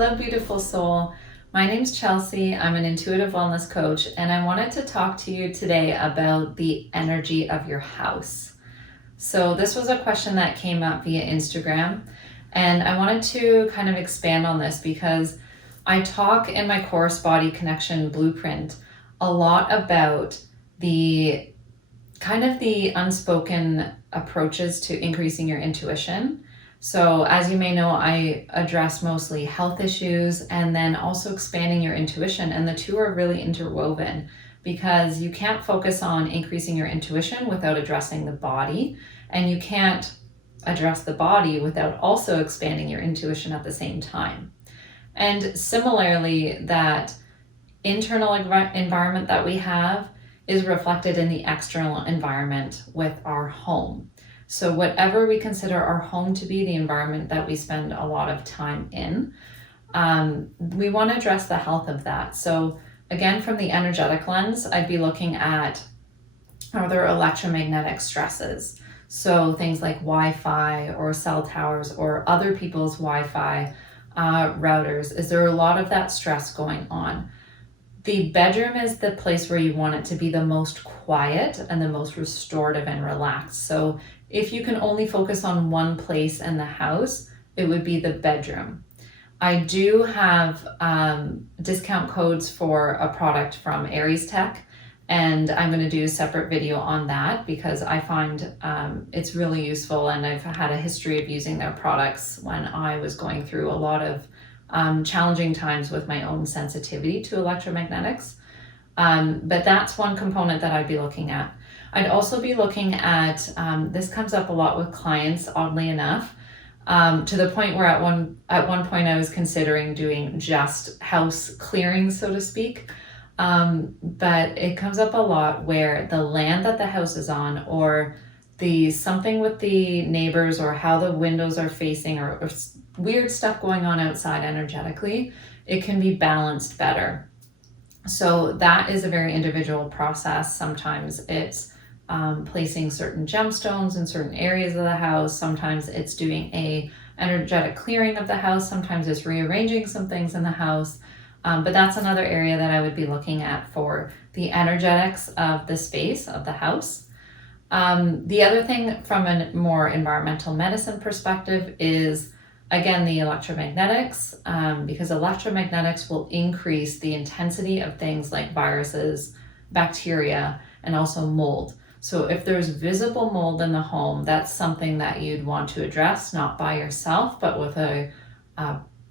Hello, beautiful soul. My name's Chelsea. I'm an intuitive wellness coach, and I wanted to talk to you today about the energy of your house. So this was a question that came up via Instagram, and I wanted to kind of expand on this because I talk in my course Body Connection Blueprint a lot about the kind of the unspoken approaches to increasing your intuition. So as you may know, I address mostly health issues and then also expanding your intuition. And the two are really interwoven because you can't focus on increasing your intuition without addressing the body. And you can't address the body without also expanding your intuition at the same time. And similarly, that internal environment that we have is reflected in the external environment with our home. So whatever we consider our home to be, the environment that we spend a lot of time in, we want to address the health of that. So again, from the energetic lens, I'd be looking at other electromagnetic stresses. So things like Wi-Fi or cell towers or other people's Wi-Fi routers. Is there a lot of that stress going on? The bedroom is the place where you want it to be the most quiet and the most restorative and relaxed. So if you can only focus on one place in the house, it would be the bedroom. I do have discount codes for a product from Aries Tech, and I'm going to do a separate video on that because I find it's really useful, and I've had a history of using their products when I was going through a lot of challenging times with my own sensitivity to electromagnetics. But that's one component that I'd be looking at. I'd also be looking at, this comes up a lot with clients, oddly enough, to the point where at one point I was considering doing just house clearing, so to speak. But it comes up a lot where the land that the house is on, or something with the neighbors, or how the windows are facing, or weird stuff going on outside energetically, it can be balanced better. So that is a very individual process. Sometimes it's placing certain gemstones in certain areas of the house. Sometimes it's doing a energetic clearing of the house. Sometimes it's rearranging some things in the house. But that's another area that I would be looking at for the energetics of the space of the house. The other thing from a more environmental medicine perspective is, again, the electromagnetics, because electromagnetics will increase the intensity of things like viruses, bacteria, and also mold. So if there's visible mold in the home, that's something that you'd want to address, not by yourself, but with a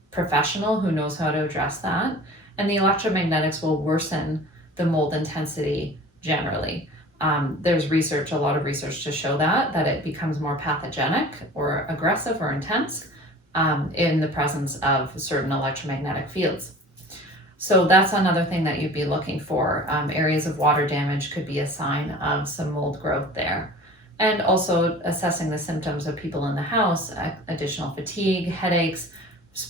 professional who knows how to address that. And the electromagnetics will worsen the mold intensity generally. There's a lot of research to show that it becomes more pathogenic or aggressive or intense in the presence of certain electromagnetic fields. So that's another thing that you'd be looking for. Areas of water damage could be a sign of some mold growth there. And also assessing the symptoms of people in the house, additional fatigue, headaches,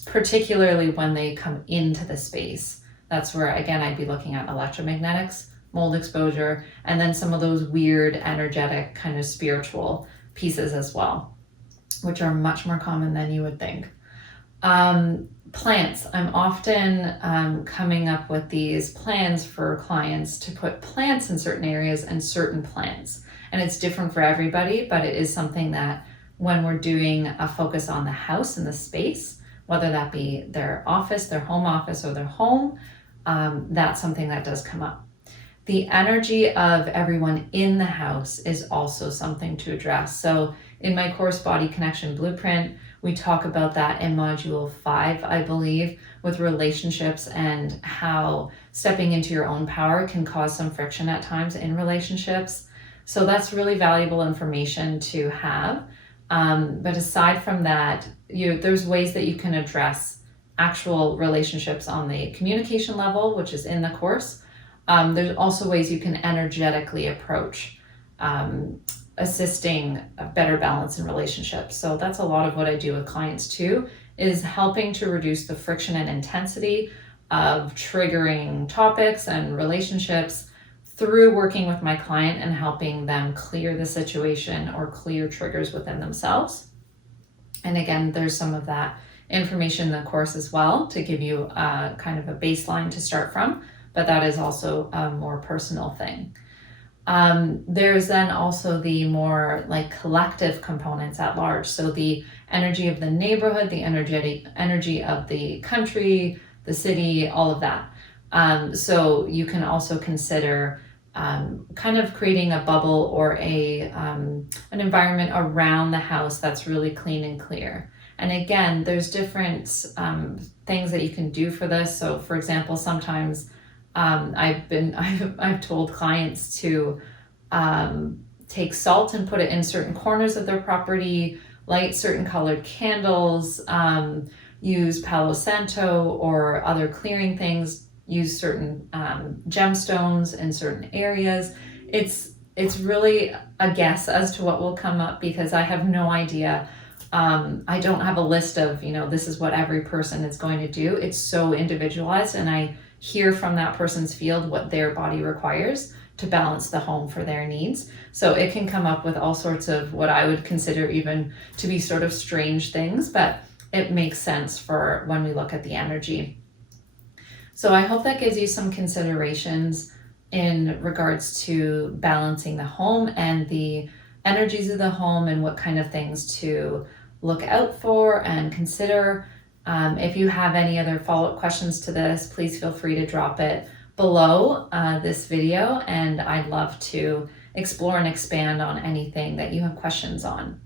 particularly when they come into the space. That's where, again, I'd be looking at electromagnetics, mold exposure, and then some of those weird, energetic, kind of spiritual pieces as well, which are much more common than you would think. Plants. I'm often coming up with these plans for clients to put plants in certain areas and certain plants. And it's different for everybody, but it is something that when we're doing a focus on the house and the space, whether that be their office, their home office, or their home, that's something that does come up. The energy of everyone in the house is also something to address. So in my course, Body Connection Blueprint, we talk about that in module 5, I believe, with relationships and how stepping into your own power can cause some friction at times in relationships. So that's really valuable information to have. But aside from that, there's ways that you can address actual relationships on the communication level, which is in the course. There's also ways you can energetically approach assisting a better balance in relationships. So that's a lot of what I do with clients too, is helping to reduce the friction and intensity of triggering topics and relationships through working with my client and helping them clear the situation or clear triggers within themselves. And again, there's some of that information in the course as well to give you kind of a baseline to start from, but that is also a more personal thing. There's then also the more like collective components at large. So the energy of the neighborhood, the energy of the country, the city, all of that. So you can also consider kind of creating a bubble or an environment around the house that's really clean and clear. And again, there's different things that you can do for this. So for example, sometimes I've told clients to take salt and put it in certain corners of their property, light certain colored candles, use Palo Santo or other clearing things, use certain gemstones in certain areas. It's really a guess as to what will come up because I have no idea. I don't have a list of, this is what every person is going to do. It's so individualized, and I hear from that person's field what their body requires to balance the home for their needs. So it can come up with all sorts of what I would consider even to be sort of strange things, but it makes sense for when we look at the energy. So I hope that gives you some considerations in regards to balancing the home and the energies of the home and what kind of things to look out for and consider. If you have any other follow-up questions to this, please feel free to drop it below this video, and I'd love to explore and expand on anything that you have questions on.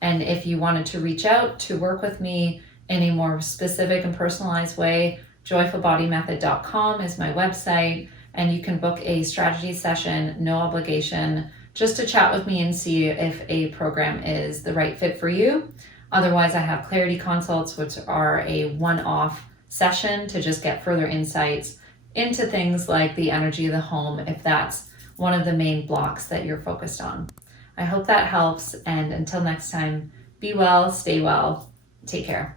And if you wanted to reach out to work with me in a more specific and personalized way, joyfulbodymethod.com is my website, and you can book a strategy session, no obligation, just to chat with me and see if a program is the right fit for you. Otherwise, I have clarity consults, which are a one-off session to just get further insights into things like the energy of the home, if that's one of the main blocks that you're focused on. I hope that helps, and until next time, be well, stay well, take care.